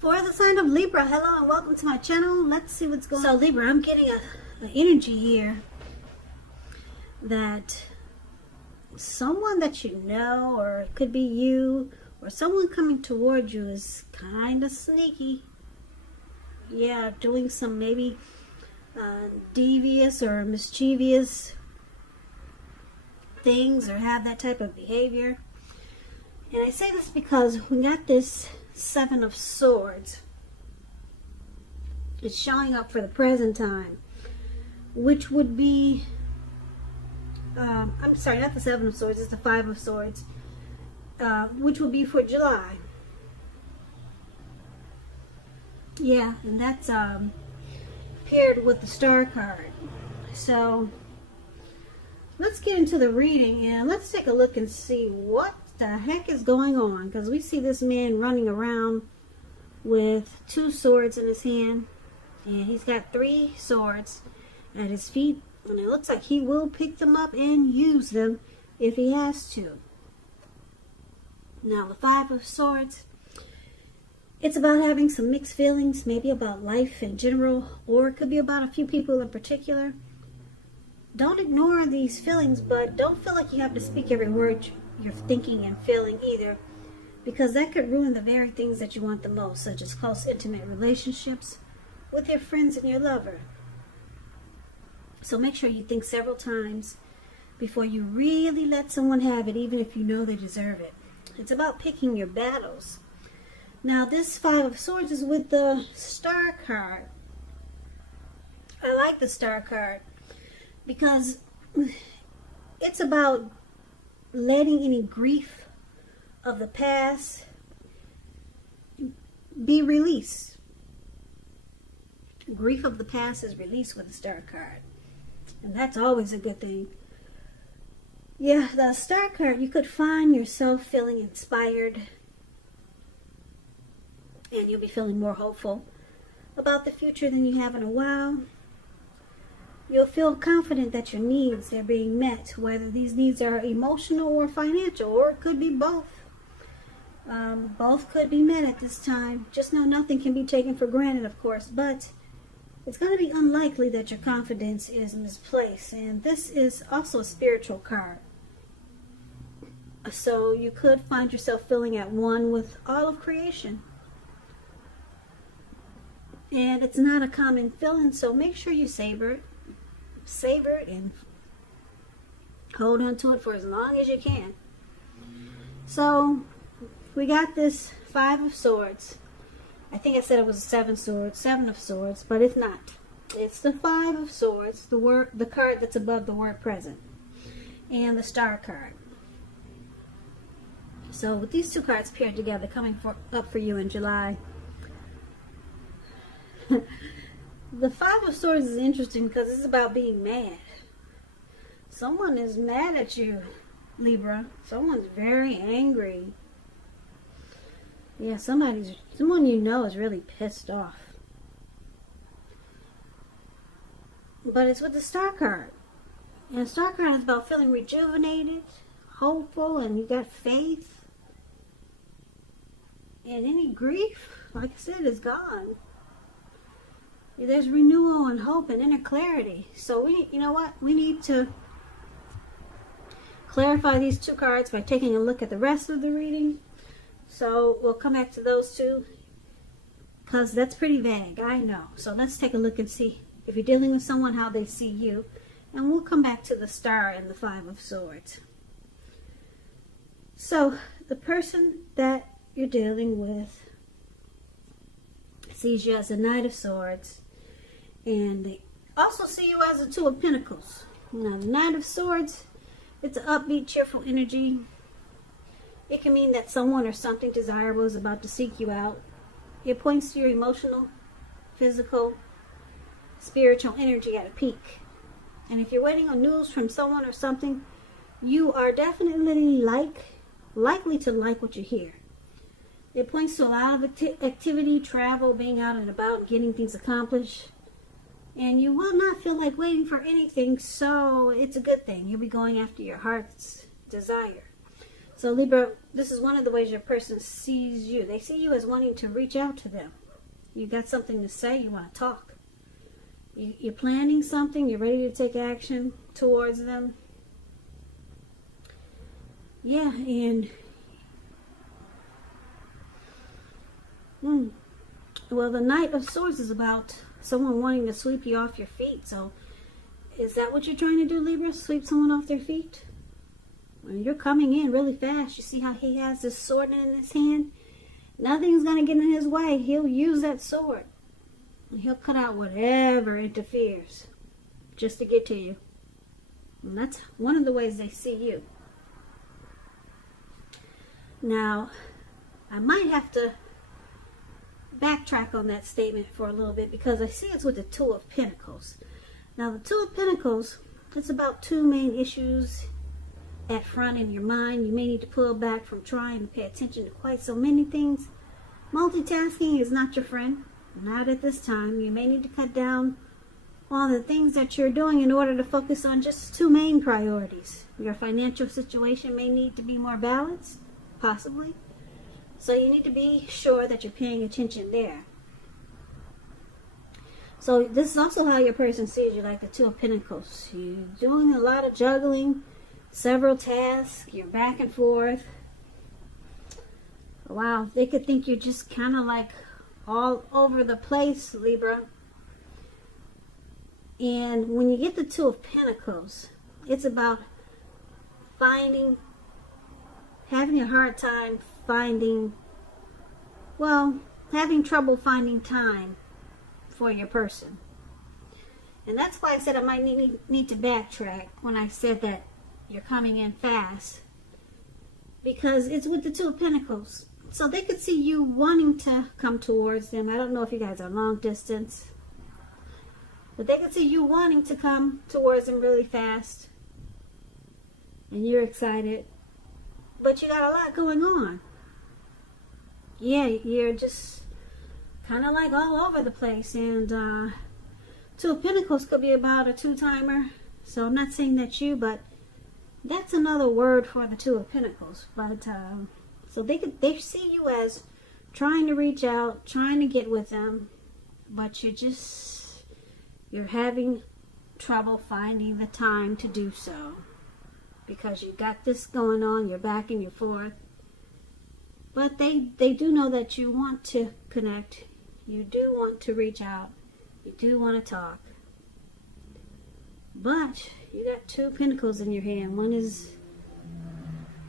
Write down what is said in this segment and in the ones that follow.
For the sign of Libra, hello and welcome to my channel. Let's see what's going on. So Libra, I'm getting an energy here that someone that you know, or it could be you, or someone coming towards you is kind of sneaky. Yeah, doing some maybe devious or mischievous things, or have that type of behavior. And I say this because we got this Seven of Swords. It's showing up for the present time, which would be I'm sorry, not the Seven of Swords, it's the Five of Swords, which would be for July. Yeah, and that's paired with the Star card. So let's get into the reading and let's take a look and see what the heck is going on, because we see this man running around with two swords in his hand, and he's got three swords at his feet, and it looks like he will pick them up and use them if he has to. Now the Five of Swords, it's about having some mixed feelings, maybe about life in general, or it could be about a few people in particular. Don't ignore these feelings, but don't feel like you have to speak every word you're thinking and feeling either, because that could ruin the very things that you want the most, such as close, intimate relationships with your friends and your lover. So make sure you think several times before you really let someone have it, even if you know they deserve it. It's about picking your battles. Now this Five of Swords is with the Star card. I like the Star card because it's about letting any grief of the past be released. Grief of the past is released with the Star card, and that's always a good thing. Yeah, the Star card, you could find yourself feeling inspired, and you'll be feeling more hopeful about the future than you have in a while. You'll feel confident that your needs are being met, whether these needs are emotional or financial, or it could be both. Both could be met at this time. Just know nothing can be taken for granted, of course, but it's going to be unlikely that your confidence is misplaced. And this is also a spiritual card. So you could find yourself feeling at one with all of creation. And it's not a common feeling, so make sure you savor it. Savor it and hold on to it for as long as you can. So we got this Five of Swords. I think I said it was Seven of Swords, but it's not. It's the Five of Swords, the card that's above the word present, and the Star card. So with these two cards paired together, coming up for you in July, the Five of Swords is interesting because it's about being mad. Someone is mad at you, Libra. Someone's very angry. Yeah, someone you know is really pissed off. But it's with the Star card. And the Star card is about feeling rejuvenated, hopeful, and you got faith. And any grief, like I said, is gone. There's renewal and hope and inner clarity. So you know what? We need to clarify these two cards by taking a look at the rest of the reading. So we'll come back to those two, because that's pretty vague, I know. So let's take a look and see if you're dealing with someone, how they see you. And we'll come back to the Star and the Five of Swords. So the person that you're dealing with sees you as a Knight of Swords, and they also see you as a Two of Pentacles. Now the Knight of Swords, it's an upbeat, cheerful energy. It can mean that someone or something desirable is about to seek you out. It points to your emotional, physical, spiritual energy at a peak. And if you're waiting on news from someone or something, you are definitely likely to like what you hear. It points to a lot of activity, travel, being out and about, getting things accomplished. And you will not feel like waiting for anything, so it's a good thing. You'll be going after your heart's desire. So Libra, this is one of the ways your person sees you. They see you as wanting to reach out to them. You got something to say, you want to talk. You're planning something, you're ready to take action towards them. Yeah, and well, the Knight of Swords is about someone wanting to sweep you off your feet. So is that what you're trying to do, Libra? Sweep someone off their feet? When you're coming in really fast, you see how he has this sword in his hand? Nothing's going to get in his way. He'll use that sword. And he'll cut out whatever interferes just to get to you. And that's one of the ways they see you. Now, I might have to backtrack on that statement for a little bit because I see it's with the Two of Pentacles. Now, the Two of Pentacles, it's about two main issues at front in your mind. You may need to pull back from trying to pay attention to quite so many things. Multitasking is not your friend. Not at this time. You may need to cut down all the things that you're doing in order to focus on just two main priorities. Your financial situation may need to be more balanced, possibly. So you need to be sure that you're paying attention there. So this is also how your person sees you, like the Two of Pentacles. You're doing a lot of juggling, several tasks, you're back and forth. Wow, they could think you're just kind of like all over the place, Libra. And when you get the Two of Pentacles, it's about having a hard time having trouble finding time for your person. And that's why I said I might need to backtrack when I said that you're coming in fast. Because it's with the Two of Pentacles. So they could see you wanting to come towards them. I don't know if you guys are long distance. But they could see you wanting to come towards them really fast. And you're excited. But you got a lot going on. Yeah, you're just kind of like all over the place. And Two of Pentacles could be about a two-timer. So I'm not saying that's you, but that's another word for the Two of Pentacles. But so they see you as trying to reach out, trying to get with them, but you're having trouble finding the time to do so because you got this going on, you're back and you're forth. But they do know that you want to connect, you do want to reach out, you do want to talk. But you got Two of Pentacles in your hand. One is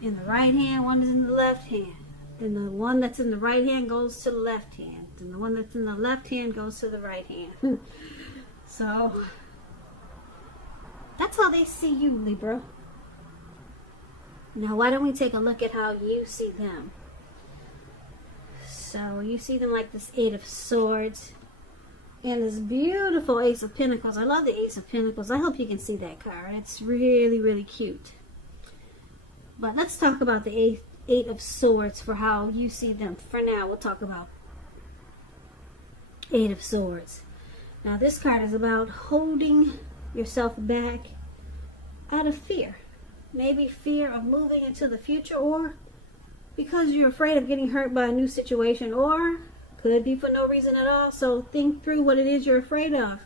in the right hand, one is in the left hand. Then the one that's in the right hand goes to the left hand. And the one that's in the left hand goes to the right hand. So, that's how they see you, Libra. Now, why don't we take a look at how you see them? So, you see them like this Eight of Swords. And this beautiful Ace of Pentacles. I love the Ace of Pentacles. I hope you can see that card. It's really, really cute. But let's talk about the Eight of Swords for how you see them. For now, we'll talk about Eight of Swords. Now, this card is about holding yourself back out of fear. Maybe fear of moving into the future, or because you're afraid of getting hurt by a new situation, or could be for no reason at all. So think through what it is you're afraid of.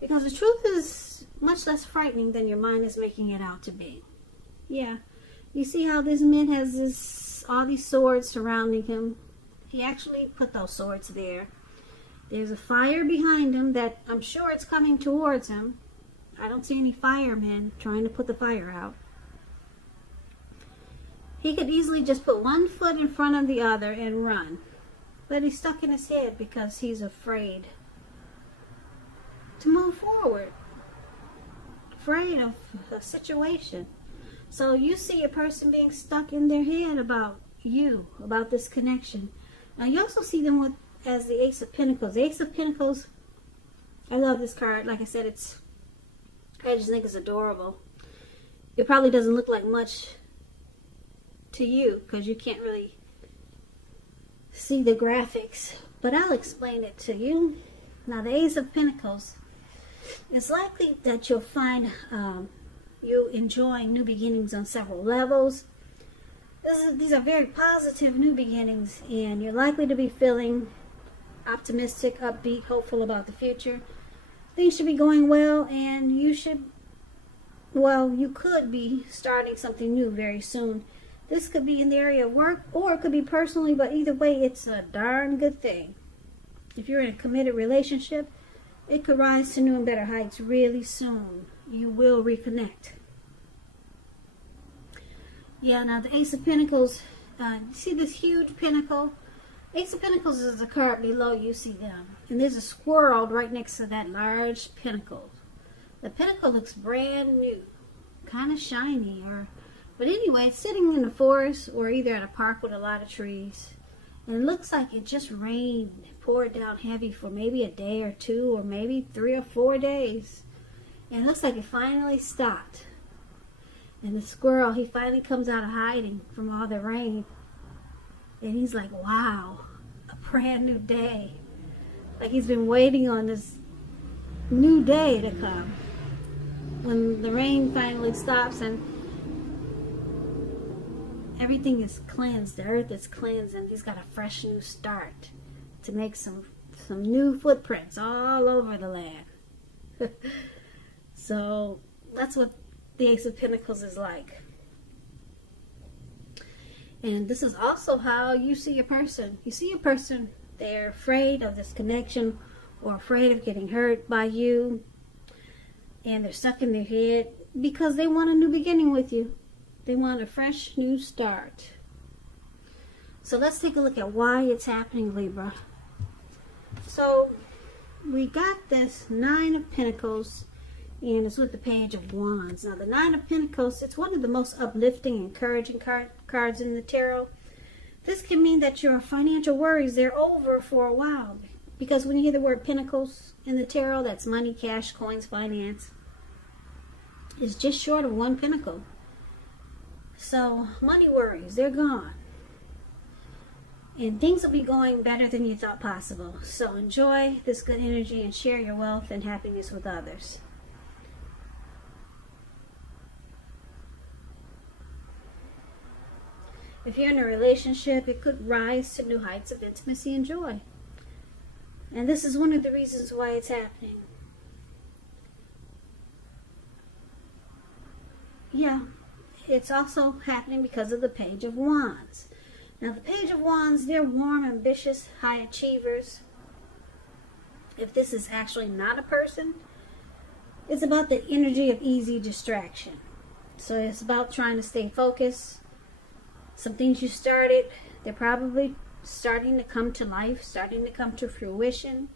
Because the truth is much less frightening than your mind is making it out to be. Yeah, you see how this man has all these swords surrounding him. He actually put those swords there. There's a fire behind him that I'm sure it's coming towards him. I don't see any firemen trying to put the fire out. He could easily just put one foot in front of the other and run. But he's stuck in his head because he's afraid to move forward. Afraid of a situation. So you see a person being stuck in their head about you, about this connection. Now you also see them as the Ace of Pentacles. The Ace of Pentacles, I love this card. Like I said, I just think it's adorable. It probably doesn't look like much to you because you can't really see the graphics. But I'll explain it to you. Now the Ace of Pentacles, it's likely that you'll find you enjoying new beginnings on several levels. These are very positive new beginnings, and you're likely to be feeling optimistic, upbeat, hopeful about the future. Things should be going well, and you could be starting something new very soon. This could be in the area of work, or it could be personally, but either way, it's a darn good thing. If you're in a committed relationship, it could rise to new and better heights really soon. You will reconnect. Yeah, now the Ace of Pentacles, see this huge pentacle? Ace of Pentacles is the card below, you see them. And there's a squirrel right next to that large pentacle. The pentacle looks brand new, kind of shiny. But anyway, it's sitting in the forest or either at a park with a lot of trees. And it looks like it just rained, poured down heavy for maybe a day or two, or maybe 3 or 4 days. And it looks like it finally stopped. And the squirrel, he finally comes out of hiding from all the rain. And he's like, wow, a brand new day. Like he's been waiting on this new day to come. When the rain finally stops and everything is cleansed, the earth is cleansed, and he's got a fresh new start to make some new footprints all over the land. So that's what the Ace of Pentacles is like. And this is also how you see a person. You see a person, they're afraid of this connection or afraid of getting hurt by you. And they're stuck in their head because they want a new beginning with you. They want a fresh new start. So let's take a look at why it's happening, Libra. So we got this Nine of Pentacles, and it's with the Page of Wands. Now the Nine of Pentacles, it's one of the most uplifting, encouraging cards in the tarot. This can mean that your financial worries, they're over for a while. Because when you hear the word Pentacles in the tarot, that's money, cash, coins, finance. It's just short of one pentacle. So money worries, they're gone. And things will be going better than you thought possible. So enjoy this good energy and share your wealth and happiness with others. If you're in a relationship, it could rise to new heights of intimacy and joy. And this is one of the reasons why it's happening. Yeah, it's also happening because of the Page of Wands. Now the Page of Wands, they're warm, ambitious, high achievers. If this is actually not a person, it's about the energy of easy distraction. So it's about trying to stay focused. Some things you started, they're probably starting to come to life, starting to come to fruition.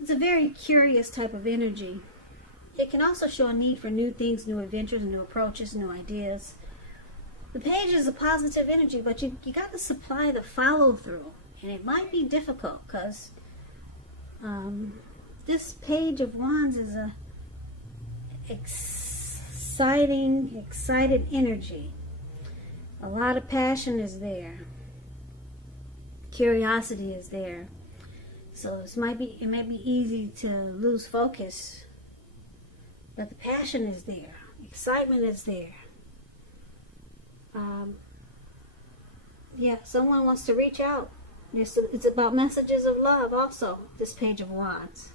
It's a very curious type of energy. It can also show a need for new things, new adventures, new approaches, new ideas. The page is a positive energy, but you got to supply the follow through. And it might be difficult because this Page of Wands is a excited energy. A lot of passion is there. Curiosity is there. So it may be easy to lose focus. But the passion is there. Excitement is there. Yeah, someone wants to reach out. It's about messages of love also, this Page of Wands.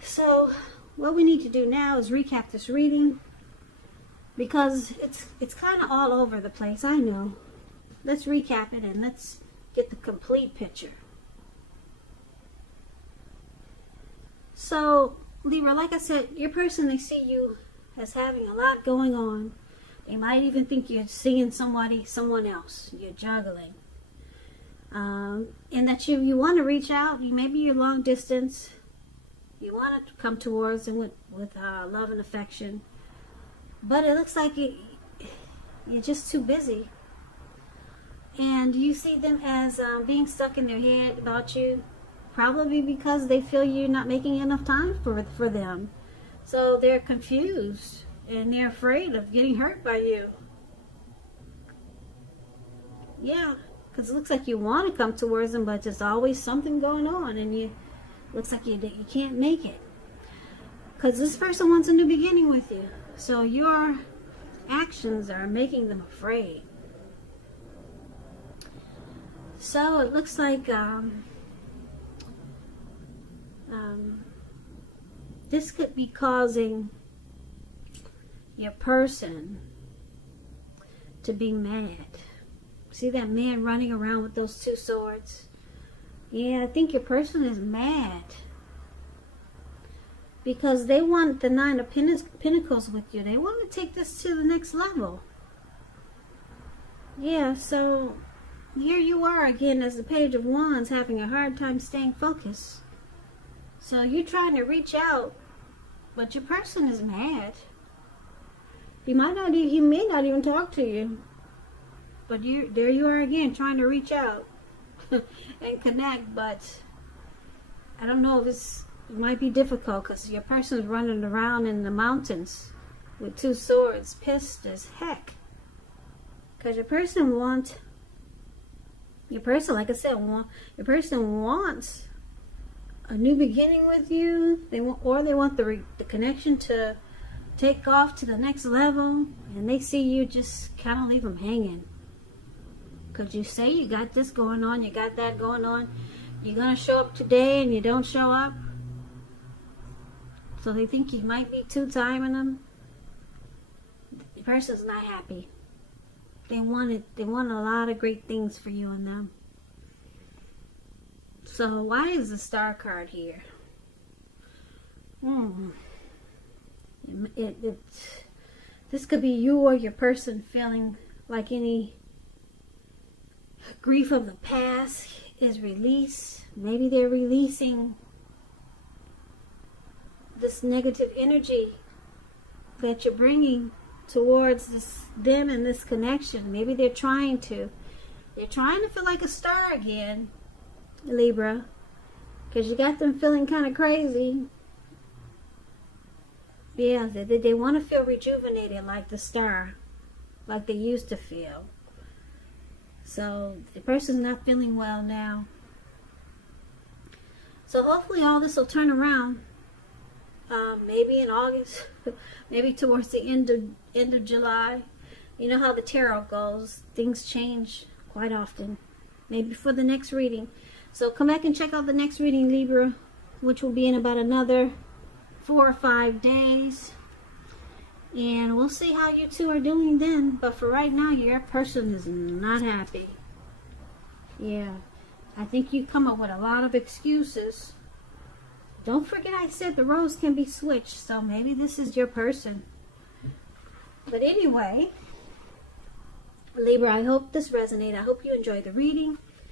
So what we need to do now is recap this reading, because it's kind of all over the place, I know. Let's recap it and let's get the complete picture. So Libra, like I said, your person, they see you as having a lot going on. They might even think you're seeing someone else. You're juggling. And that you want to reach out. Maybe you're long distance. You want to come towards them with love and affection. But it looks like you're just too busy. And you see them as being stuck in their head about you. Probably because they feel you're not making enough time for them. So they're confused and they're afraid of getting hurt by you. Yeah, because it looks like you want to come towards them, but there's always something going on, and looks like you can't make it. Because this person wants a new beginning with you. So you're actions are making them afraid. So it looks like this could be causing your person to be mad. See that man running around with those two swords? Yeah, I think your person is mad because they want the Nine of Pentacles with you. They want to take this to the next level. Yeah, so here you are again as the Page of Wands, having a hard time staying focused. So you're trying to reach out, but your person is mad. He may not even talk to you, but there you are again, trying to reach out and connect. But I don't know if it might be difficult because your person is running around in the mountains with two swords, pissed as heck. Because your person wants, like I said, your person wants a new beginning with you. They want the connection to take off to the next level, and they see you just kind of leave them hanging. Because you say you got this going on, you got that going on. You're going to show up today and you don't show up. So they think you might be two-timing them. The person's not happy. They want a lot of great things for you and them. So why is the Star card here? This could be you or your person feeling like any grief of the past is released. Maybe they're releasing this negative energy that you're bringing towards them and this connection. Maybe they're trying to feel like a star again, Libra, because you got them feeling kind of crazy. Yeah, they want to feel rejuvenated like the star, like they used to feel. So the person's not feeling well now. So hopefully all this will turn around. Maybe in August, maybe towards the end of July. You know how the tarot goes. Things change quite often. Maybe for the next reading. So come back and check out the next reading, Libra, which will be in about another 4 or 5 days. And we'll see how you two are doing then. But for right now, your person is not happy. Yeah. I think you come up with a lot of excuses. Don't forget I said the roles can be switched. So maybe this is your person. But anyway, Libra, I hope this resonated. I hope you enjoyed the reading.